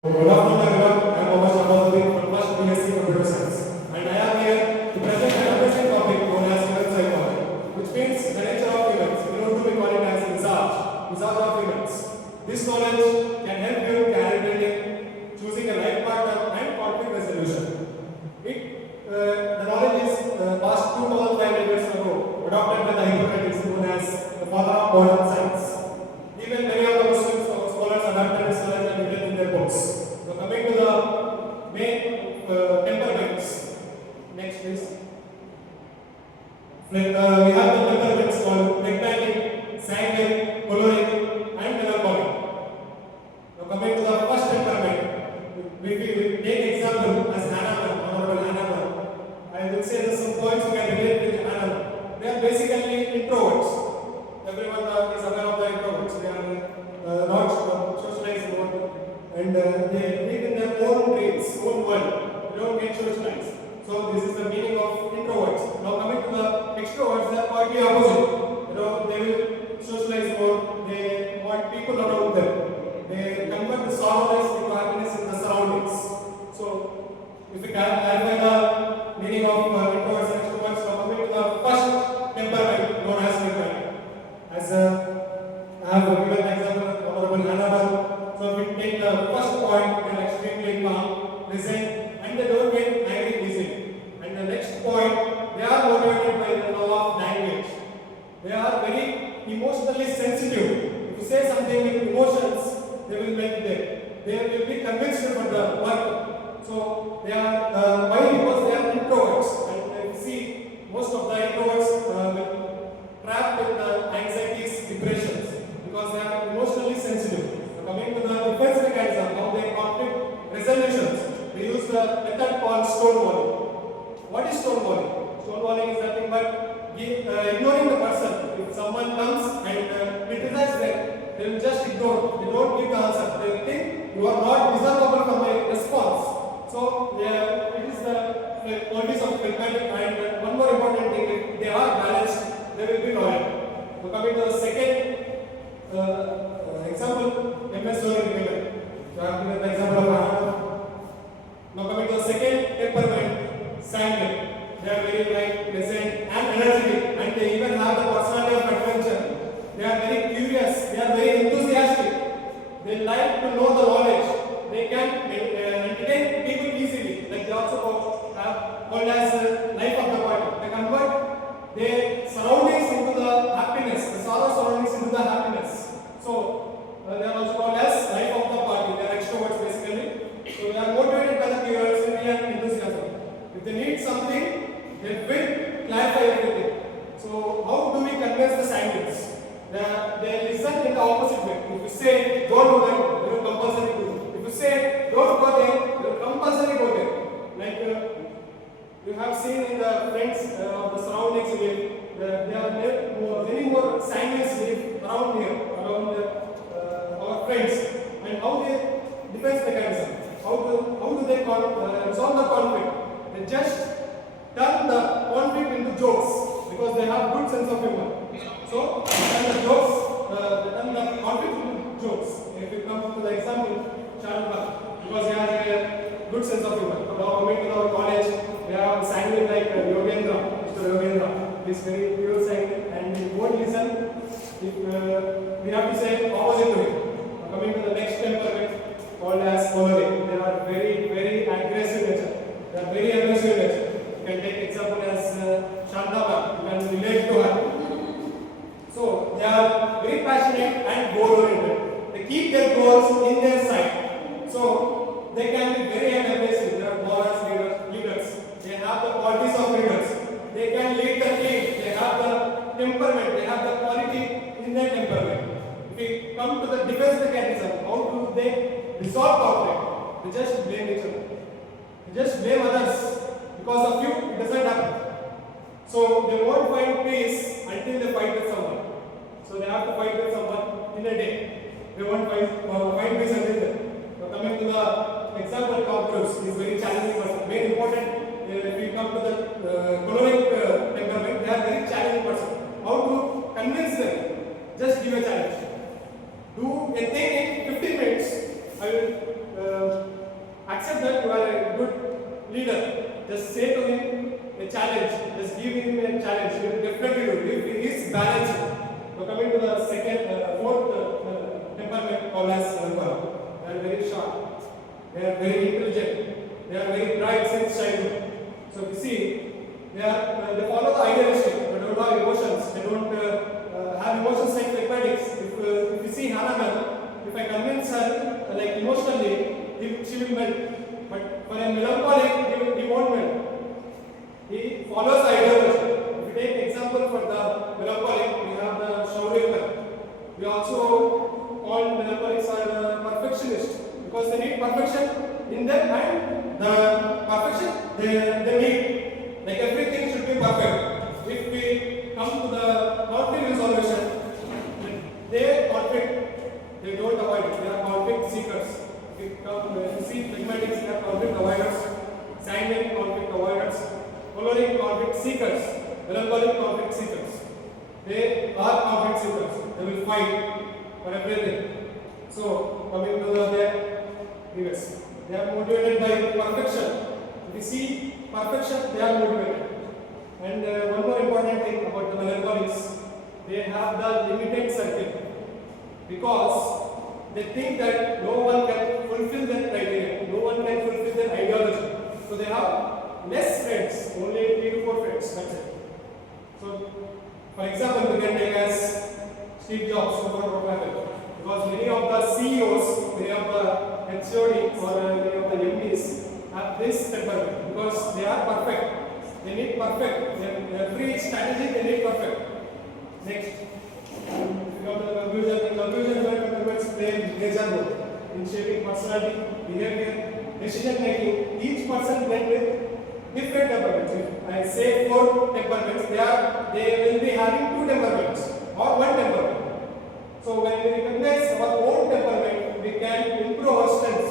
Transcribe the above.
Good afternoon, everyone. I am Shabaz from first BSc Computer Science, and I am here to present an interesting topic known as human psychology, which means the nature of humans. In Urdu, we call it as misage of humans. This knowledge can help you in career building, choosing a life partner, and conflict resolution. The knowledge is past 2,500 years ago, adopted by the Hippocrates, known as the father of modern science. Even many of the Muslim scholars adopted this knowledge and written in their books. So coming to the main temperaments. Next please. We have the temperaments called phlegmatic, sanguine, choleric, and melancholic. Now coming to the first temperament, we take example as Hannah, Honorable Hannah. I will say that some points you can relate with Hannah. They are basically introverts. Everyone is aware of the introverts. They are not socialized and they live in their own dreams, own world. They don't get socialized. So this is the meaning of introverts. Now coming to the extroverts, they are quite the opposite. They will socialize more. They want people around them. They convert the sorrowness into happiness in the surroundings. So if we can clarify the meaning of introverts and extroverts, now coming to the first temperament known as phlegmatic. As I have given an example of Honorable Hannah. So if we take the first point, they are extremely calm, pleasant, and they don't get angry easily. And the next point, they are motivated by the law of language. They are very emotionally sensitive. If you say something with emotions, they will make it. They will be convinced for the work. So they are why? Because they are introverts. And you see, most of the introverts will trapped with the anxieties, depressions, because they are emotionally sensitive. So coming to the defense mechanism, how they conflict resolutions, they use the method called stonewalling. What is stonewalling? Stonewalling is nothing but ignoring the person. If someone comes and criticizes them, they will just ignore. They don't give the answer. They will think you are not deservable for my response. So it is the qualities of phlegmatic. And one more important thing, if they are balanced, they will be loyal. So coming to the second example, MS Solar. So I have given the example of Anna. Now coming to the second temperament, sanguine. They are very pleasant and energetic, and they even have the personality of adventure. They are very curious. They are very enthusiastic. They like to know the knowledge. They can entertain people easily. Like they also have called as life of the party. They convert their surroundings into the happiness, the sorrow surroundings into the happiness. So they are also called as life of the party. They are extroverts basically. So they are motivated by the curiosity and enthusiasm. If they need something, they will clarify everything. So how do we convince the sanguines? They listen in the opposite way. If you say don't do that, they will compulsory do it. If you say don't go there, they will compulsory go there. Like you have seen in the friends of the surroundings live, there are many more sanguines live around here, around our friends. And how they defense mechanism? How do they resolve the conflict? They just turn the conflict into jokes because they have good sense of humor. So they turn the conflict into jokes. If you come to the example, Shabaz, because they have a good sense of humor. Now coming to our college, we have sanguine like Yogendra, Mr. Yogendra. He is very pure sanguine and he won't listen if we have to say opposite to him. Now coming to the next temperament called as choleric. They are very aggressive nature. They are very aggressive nature. You can take example as Shantaba. You can relate to her. So they are very passionate and goal oriented. They keep their goals in their sight. So they can be very aggressive. They are more as leaders. They have the qualities of leaders. They can lead the team. They have the temperament. They have the quality in their temperament. If we come to the defense mechanism, how do they resolve conflict? They just blame each other. They just blame others. Because of you, it doesn't happen. So they won't find peace until they fight with someone. So they have to fight with someone in a day. They won't find peace until then. So coming to the example, Tom Cruise is very challenging person. Very important. If we come to the choleric temperament, they are very challenging person. How to convince them? Just give a challenge. Do a thing in 15 minutes. I will give him a challenge. He will definitely do it if he is balanced. So coming to the fourth temperament called as melancholy. They are very sharp. They are very intelligent. They are very bright since childhood. So you see, they follow the idealistic. They don't have emotions. They don't have emotions like mathematics. If you see Hannah, if I convince her like emotionally, she will melt. But for a melancholic, he won't melt. He follows ideology. If you take example for the melancholic, we have the Shaurya. We also call melancholics are perfectionists because they need perfection in them and the perfection they need. Like everything should be perfect. If we come to the conflict resolution, they conflict, they don't avoid it. They are conflict seekers. If you see phlegmatics, they are conflict avoiders. Sanguine conflict avoiders. Choleric conflict seekers. Melancholic conflict seekers. They are conflict seekers. They will fight for everything. So coming to their previous, they are motivated by perfection. If you see perfection, they are motivated. And one more important thing about the melancholics, they have the limited circle because they think that no one can fulfill their criteria, no one can fulfill their ideology. So they have less friends, only 3 to 4 friends. That's it. So, for example, we can take as Steve Jobs, because many of the CEOs, many of the HOD or many of the MDs have this temperament because they are perfect. They need perfect. Every strategy they need perfect. Next, if you come to the conclusion temperaments play major role in shaping personality, behavior, decision making. Each person blend with different temperaments. If I say 4 temperaments, they will be having 2 temperaments or 1 temperament. So when we recognize our own temperament, we can improve our strengths.